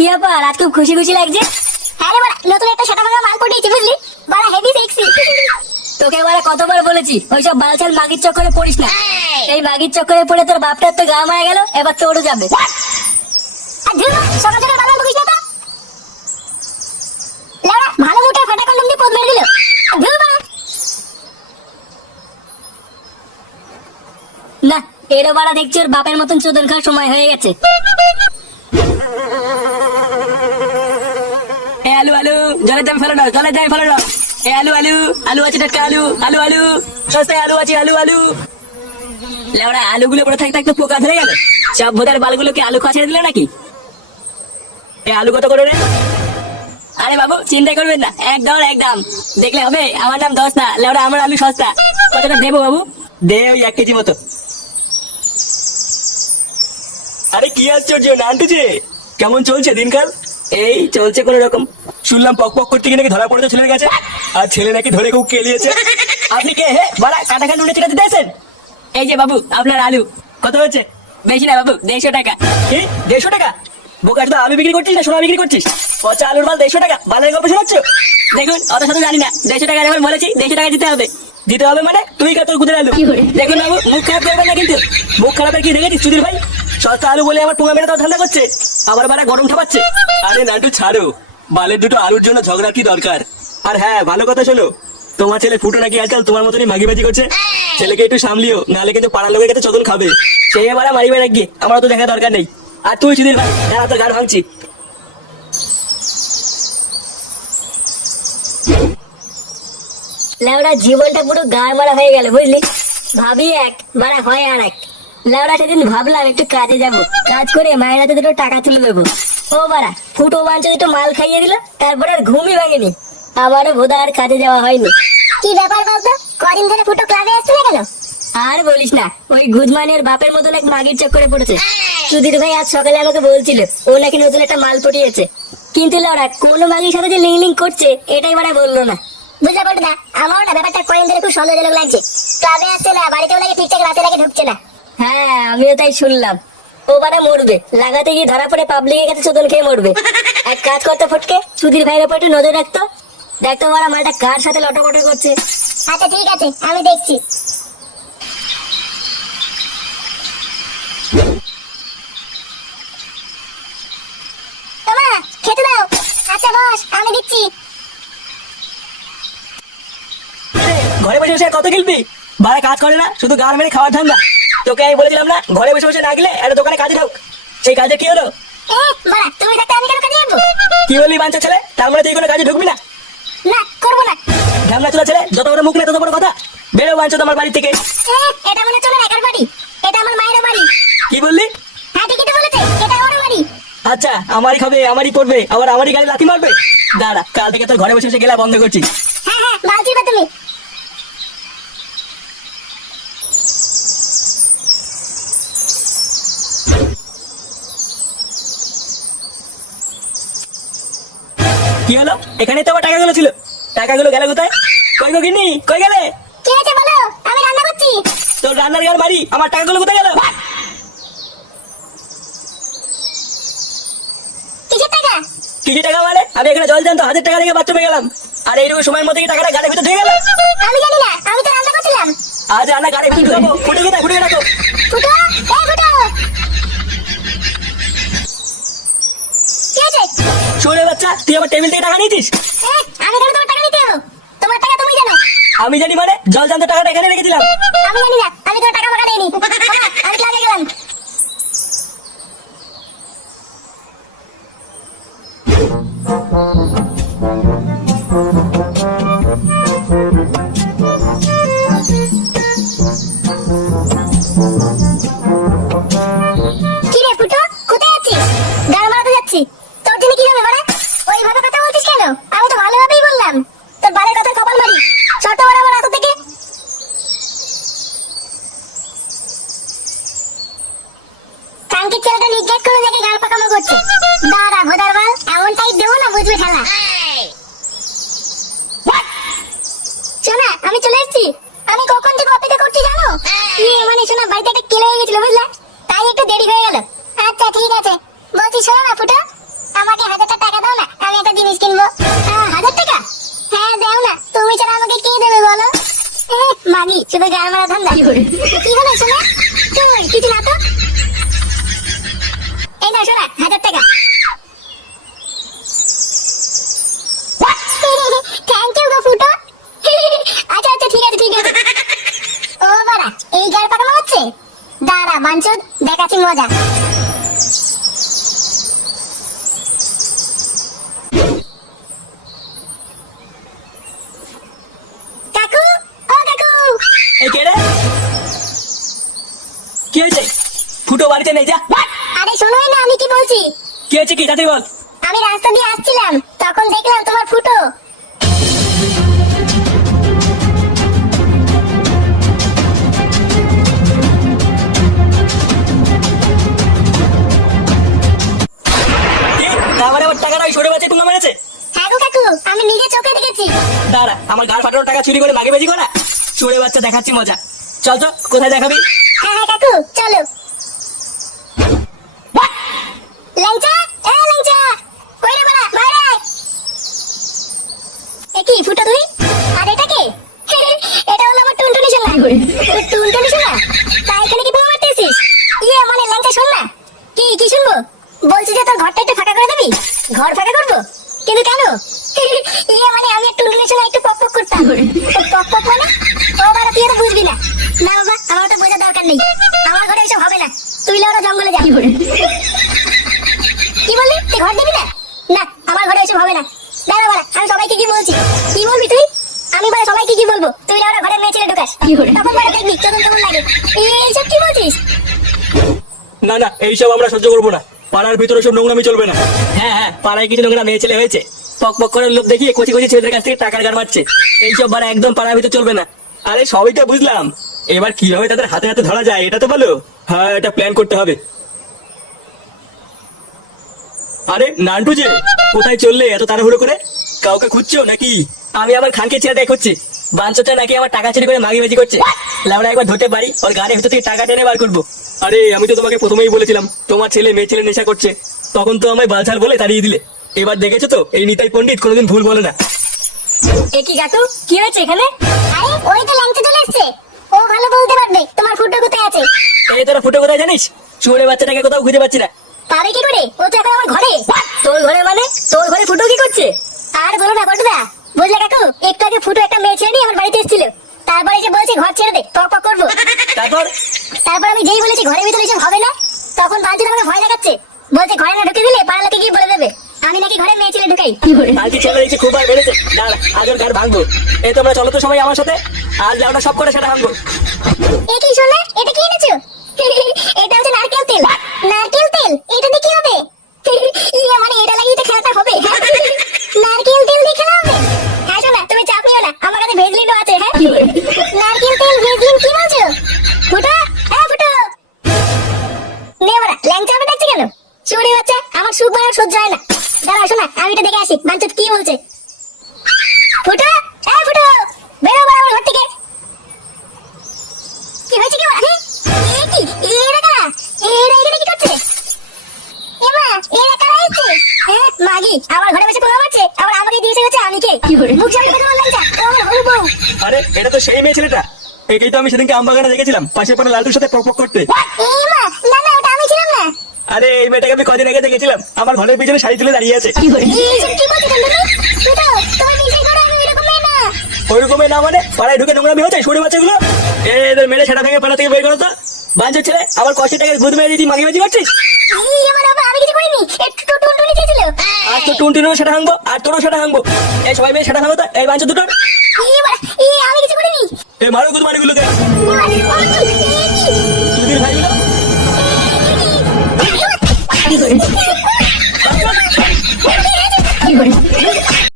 কি ব্যাপার, আজ খুব খুশি খুশি লাগছে? আরে বড়া, নতুন একটা সেটা ভাঙা মাল পটিয়েছি বুঝলি, বড়া হেভি সেক্সি। তোকে এবারে কতবার বলেছি ওইসব বালছাল মাগির চক্করে পড়িস না। এই মাগির চক্করে পড়ে তোর বাপটার তো গা মারা গেল, এবার তোরও যাবে। আর ধুর, সকাল সকাল বাবা বকিস না তো। লেওড়া ভালো মুখে ফাটা কলম দিয়ে পদ মেরে দিল। আর ধুর বাড়া। না, এরও বাড়া দেখছি ওর বাপের মতন চোদন খাওয়ার সময় হয়ে গেছে। এ আলু আলু, জলের দামে ফেলো না, জলের দামে ফেলো না। এ আলু আলু, আলু আছে টাটকা আলু, আলু আলু, সস্তায় আলু আছে, আলু আলু। লেওড়া আলুগুলো পড়ে থাকতে একটু পোকা ধরে গেল। সব ভোদার বালগুলোকে আলু খাওয়া ছেড়ে দিলে নাকি? এ আলু কত করে রে? আরে বাবু চিন্তা করবেন না, একদম একদম দেখলে হবে। আমার নাম দশ না, লেওড়া আমার আলু সস্তা। কতটা দেবো বাবু? দে ওই 1 কেজি মতো। আরে কি আশ্চর্য নান্টু যে, কেমন চলছে দিনকাল? এই চলছে কোন রকম। শুনলাম পক পক করতে গিয়ে নাকি ধরা পড়েছে ছেলের কাছে, আর ছেলে নাকি ধরে খুব কেলিয়েছে। আপনি কে হে বলা, কাটা খান উড়ে চিটাতে দিয়েছেন? এই যে বাবু আপনার আলু। কত হয়েছে? বেশি না বাবু, 150 টাকা। কি 150 টাকা? বোকা তো আলু বিক্রি করছিস না সোনা বিক্রি করছিস? পচা আলুর মাল 150 টাকা, বালের গল্প শোনাচ্ছ? দেখুন অত শত জানি না, 150 টাকা যখন বলেছি 150 টাকা দিতে হবে। দিতে হবে মানে? তুই খা তোর গুদের আলু। দেখুন বাবু মুখ খারাপ করবেন না কিন্তু। মুখ খারাপের কি দেখেছিস সুধীর ভাই? সস্তা আলু বলে আমার পোঙা মেরে তাও ঠান্ডা করছে, আবার বারা গরম ঠাপাচ্ছে। আরে নান্টু ছাড়ো, বালের দুটো আলুর জন্য ঝগড়া কি দরকার? আর হ্যাঁ ভালো কথা শোনো, তোমার ছেলে ফুটো নাকি আজকাল তোমার মতনই মাগিবাজি করছে। ছেলেকে একটু সামলিও, নাহলে কিন্তু পাড়ার লোকের কাছে চোদন খাবে। সেই এবারে মারিবে নাকি, আমার তো দেখা দরকার নেই। আর তুই সুধীর ভাই দাঁড়া, তোর গান ভাঙছি। লেওড়া জীবনটা পুরো গায়ে মারা হয়ে গেল বুঝলি। ভাবি এক মারা হয় আর এক। লেওড়া সেদিন ভাবলাম একটু কাজে যাব, কাজ করে মায়ের হাতে দুটো টাকা তুলে দেবো। ও বাড়া ফুটো বাঞ্চ দুটো মাল খাইয়ে দিল, তারপরে আর ঘুমই ভাঙেনি। আমারও বোধ আর কাজে যাওয়া হয়নি। কি ব্যাপার বলতো, কদিন ধরে ফুটো ক্লাবে আসছে না কেন? আর বলিস না, ওই গুদমানের বাপের মতন এক মাগির চক্করে পড়েছে। সুধীর ভাই আজ সকালে আমাকে বলছিল ও নাকি নতুন একটা মাল পটিয়েছে, কিন্তু লেওড়া কোন মাগির সাথে যে লিং লিং করছে এটাই মানে বললো না। বুঝলা বলতো না, আমারও না ব্যাপারটা কদিন ধরে খুব সন্দেহজনক লাগছে। ক্লাবে আসছে না, বাড়িতেও নাকি ঠিকঠাক রাতে নাকি ঢুকছে না। হ্যাঁ আমিও তাই শুনলাম। ও বাড়া মরবে, লাগাতে গিয়ে ধরা পড়ে পাবলিকের কাছে চোদন খেয়ে মরবে। এক কাজ করতে ফটকে, সুধীর ভাইয়ের উপর একটু নজর রাখতো। দেখতো বাড়া মালটা কার সাথে লটপট করছে। আচ্ছা ঠিক আছে, আমি দেখছি। তোমা খেতে দাও। আচ্ছা বস, আমি দিচ্ছি। ঘরে বসে বসে আর কত খেলবি? বাড়া কাজ করে না, শুধু গান মেরে খাওয়ার ধান্দা। তোকে আমি বলেছিলাম না ঘরে বসে বসে না গেলে একটা দোকানে কাজে ঢোক। সেই কাজে কি হলো? বাড়া তুমি থাকতে আমি কেন কাজে যাবো? কি বললি বাঞ্চা ছেলে, তার মানে তুই কোনো কাজে ঢুকবি না? না করবো না। ঢামনা চোলা ছেলে, যত বড় মুখ না তত বড় কথা। বেরো বাঞ্চা তোমার বাড়ি থেকে। এটা মনে চলে একার বাড়ি, এটা আমার মায়ের বাড়ি। কি বললি? হ্যাঁ ঠিকই তো বলেছে, এটা আমার বাড়ি। আচ্ছা আমারই খাবে, আমারই পড়বে, আবার আমারই গাড়ি লাথি মারবে। দাঁড়া, কাল থেকে তোর ঘরে বসে বসে গেলা বন্ধ করছি। হ্যাঁ হ্যাঁ বালছি বা তুমি। কি হলো? এখানে তো আবার টাকাগুলো ছিল, টাকাগুলো গেল কোথায়? কই গো গিন্নি, কই গেলে? কি হয়েছে বলো, আমি রান্না করছি। তোর রান্নার গান মারি, আমার টাকাগুলো কোথায় গেল? কিসের টাকা? কিছু টাকা মানে আমি এখানে জল জানতো 1000 টাকা দিয়ে বাথরুমে গেলাম, আর এইটুকু সময়ের মধ্যে কি টাকাটা গাড়ির ভিতরে ঢুকে গেল? আমি জানি না, আমি তো রান্না করছিলাম। আজ রান্না গাড়ির ভিতরে ঢুকাবো। ফুটে কোথায়? ফুটে রাখো। ফুটো, এই ফুটো। কি হয়েছে? শুনে বাচ্চা, তুই আমার টেবিল থেকে টাকা নিয়েছিস? আমি কেন তোমার টাকা নিতে যাবো? তোমার টাকা তুমি জানো। আমি জানি মানে, জল জানতো টাকাটা এখানে রেখেছিলাম। আমি জানি না, আমি তোমার টাকা ফাঁকা নেইনি। আমি ক্লাবে গেলাম। কি রে ফুটো, কোথায় যাচ্ছিস? গান মারাতে যাচ্ছি। তোর জন্য কি হবে বাড়া? ওইভাবে কথা বলছিস কেন? আমি তো ভালোভাবেই বললাম। তোর বালের কথা কপাল মারি। ছোট বড় আমার হাত থেকে। কানকি ছেলেটা নিজ্ঞাত করে দেখে গাল পাকামো করছে। দাঁড়া ভোদার বাল, এমন টাইপ দেবো না বুঝবে ঠালা। শোনা আমি চলে এসেছি। আমি কখন থেকে অপেক্ষা করছি জানো? মানে শোনা বাড়িতে একটা কেলে হয়ে গেছিল বুঝলা, তাই একটু দেরি হয়ে গেল। আচ্ছা ঠিক আছে, বলছি শোনো না ফুটো, আমাকে 1000 টাকা দাও না, আমি একটা জিনিস কিনবো। 1000 টাকা? হ্যাঁ দাও না, তুমি ছাড়া আমাকে কে দেবে বলো? মাগি শুধু গান মারা ধান্দা। কি হলো শোনা? কই কিছু না তো। এই না শোনা 1000 টাকা। থ্যাংক ইউ গো ফুটো। আচ্ছা আচ্ছা ঠিক আছে ঠিক আছে। ও বাড়া এই গাড় পাকানো হচ্ছে, দাঁড়া বাঞ্চদ দেখাচ্ছি মজা। কাকু ও কাকু। এই কে রে? কি হয়েছে? ফুটো বাড়িতে নেই, যা। আরে শোনোই না আমি কি বলছি। কি হয়েছে কি তাড়াতাড়ি বল। আমি রাস্তা দিয়ে আসছিলাম, তখন দেখলাম তোমার ফুটো। কি? তারপরে ওর টাকাটা ওই ছোট বাচ্চা তুলে মেরেছে? হ্যাঁ গো কাকু, আমি নিজে চোখে দেখেছি। দাঁড়া, আমার গাড় ফাটানোর টাকা চুরি করে মাগেবাজি করা? চোরে বাচ্চা দেখাচ্ছি মজা। চল তো, কোথায় দেখাবি? হ্যাঁ হ্যাঁ কাকু চলো। ল্যাংচা এ ল্যাংচা, কই রে বাড়া বাইরে আয়। এ কি ফুটো তুই? আর এটা কে? এটা হলো আমার টুনটুনি সোনা। তোর টুনটুনি সোনা? তা এখানে কি বোমা মারতেছিস? ইয়ে মানে ল্যাংচা শোন না। কি কি শুনবো? বলছি যে তোর ঘরটা একটু ফাঁকা করে দিবি। ঘর ফাঁকা করবো? কিন্তু কেন? ইয়ে মানে আমি আর টুনটুনি সোনা একটু পক পক করতাম। পক পক মানে? ও বাড়া তুই তো বুঝবি না। না বাবা আমার তো বোঝার দরকার নেই, আমার ঘরে এসব হবে না। তুই লেওরা জঙ্গলে যা। কি বললি? তুই ঘর দিবি না? না আমার ঘরে এসব হবে না। দাঁড়া বাড়া আমি সবাইকে কি বলছি। কি বলবি তুই? আমি বাড়া সবাইকে কি বলবো? তুই লেওরা ঘরে মেয়ে ছেলে ঢুকাস, তখন বাড়া দেখবি কেমন কেমন লাগে। এইসব কি বলছিস? না না, এইসব আমরা সহ্য করবো না। পাড়ার ভিতরে সব নোংরামি চলবে না। হ্যাঁ হ্যাঁ, পাড়ায় কিছু নোংরা মেয়ে ছেলে হয়েছে, পক পক করে লোক দেখিয়ে কচি কচি ছেলেদের কাছ থেকে টাকার গাড় মারছে। এইসব বাড়া একদম পাড়ার ভিতরে চলবে না। আরে সবই তো বুঝলাম, এবার কিভাবে তাদের হাতে হাতে ধরা যায় এটা তো বলো। হ্যাঁ, এটা প্ল্যান করতে হবে। আরে নান্টু যে, কোথায় চললে এত তাড়াহুড়ো করে? কাউকে খুঁজছো নাকি? আমি আবার খানকে ছেড়ে দেখ হচ্ছে বাঞ্চটা নাকি আমার টাকা চুরি করে মাগিবাজি করছে। লাউড়া একবার ধরতে পারি, ওর গাড়ির ভিতর থেকে টাকা টেনে বার করবো। আরে আমি তো তোমাকে প্রথমেই বলেছিলাম তোমার ছেলে মেয়ে ছেলে নেশা করছে, তখন তো আমায় বালছাল বলে তাড়িয়ে দিলে। এবার দেখেছো তো এই নিতাই পণ্ডিত কোনোদিন ভুল বলে না। এ কি কাকু, কি হয়েছে এখানে? আরে ওই তো ল্যাংচা চলে এসছে, ও ভালো বলতে পারবে তোমার ফুটো কোথায় আছে। এই তোরা ফুটো কোথায় জানিস? চুরে বাচ্চাটাকে কোথাও খুঁজে পাচ্ছি না। পারে কি করে? ও তো এখন আমার ঘরে। তোর ঘরে মানে? তোর ঘরে ফুটো কি করছে? আর বলো না বটদা, বুঝলে কাকু একটু আগে ফুটো একটা মেয়ে ছেড়ে নিয়ে আমার বাড়িতে এসেছিল। তারপরে যে বলেছে ঘর ছেড়ে দে, পক পক করবো। তারপর তারপর আমি যেই বলেছি ঘরের ভিতরে এসব হবে না, তখন বাঞ্চুদ আমাকে ভয় দেখাচ্ছে, বলছে ঘরে না ঢুকে দিলে পাড়া লোকে গিয়ে বলে দেবে আমি নাকি ঘরে মেয়ে ছেলে ঢুকাই। কালকে ছেলে দেখছি খুব আর বেড়েছে। দাঁড়া, আজ ওর গাড় ভাঙবো। এই তোমরা চলো তো সবাই আমার সাথে, আজ লাউটা সব করে সেটা ভাঙবো। এ কি শোনা, এটা কি এনেছো? এটা হচ্ছে নারকেল তেল। নারকেল তেল? এটা দিয়ে কি হবে? ইয়ে মানে এটা লাগিয়ে তো খেলাটা হবে। নারকেল তেল দিয়ে খেলা হবে? হ্যাঁ শোনা তুমি চাপ নিও না, আমার কাছে ভেজলিনও আছে। হ্যাঁ নারকেল তেল ভেজলিন কি বলছো? ফুটো হ্যাঁ ফুটো নে বাড়া, ল্যাংচা আমাকে ডাকছে কেন? চুরি বাচ্চা, আমার সুখ বাড়া সহ্য হয় না। দাঁড়া শোনা আমি এটা দেখে আসি বাঞ্চুদ কি বলছে। ফুটো হ্যাঁ ফুটো, বেরো বাড়া আমার ঘর থেকে। কি হয়েছে কি বাড়া? এ কি এরা কারা? এরা এখানে কি করছে? এমা এরা কারা এসেছে? হ্যাঁ মাগি আমার ঘরে বসে পোলা মারছে, আবার আমাকে দিয়েছে হচ্ছে আমি কে? মুখ সামনে কথা বললাম যা, ও আমার হবু বউ। আরে এটা তো সেই মেয়ে ছেলেটা, একেই তো আমি সেদিনকে আমবাগানে দেখেছিলাম পাশে পড়ে লালটুর সাথে পক পক করতে। এমা না না ওটা আমি ছিলাম না। আরে এই মেয়েটাকে আমি কদিন আগে দেখেছিলাম, আমার ঘরের পিছনে শাড়ি তুলে দাঁড়িয়ে আছে। এইসব কি বলছিস তুমি? ফুটো তোমার বিশ্বাস করো আমি এরকম মেয়ে না। ওইরকমই না মানে? পাড়ায় ঢুকে নোংরামি হচ্ছে সরে বাচ্চাগুলো। এদের মেরে সেটা ভেঙে পাড়া থেকে বের করো তো। বাঞ্চের ছেলে, আমার কষ্টের টাকা গুদ মেরে দিয়েছি মাগিবাজি করছিস। আমার বাবা আমি কিছু করিনি, একটু টুনটুনি চেয়েছিল। আর তো টুনটুনিরও সেটা ভাঙবো, আর তোরও সেটা ভাঙবো। এই সবাই মেয়ে সেটা ভাঙবো তো, এই বাঞ্চ দুটোর। আমি কিছু করিনি। এই মারো গুদ মারিগুলোকে, এ কি? দুদিন ভাইগুলো। এ কি?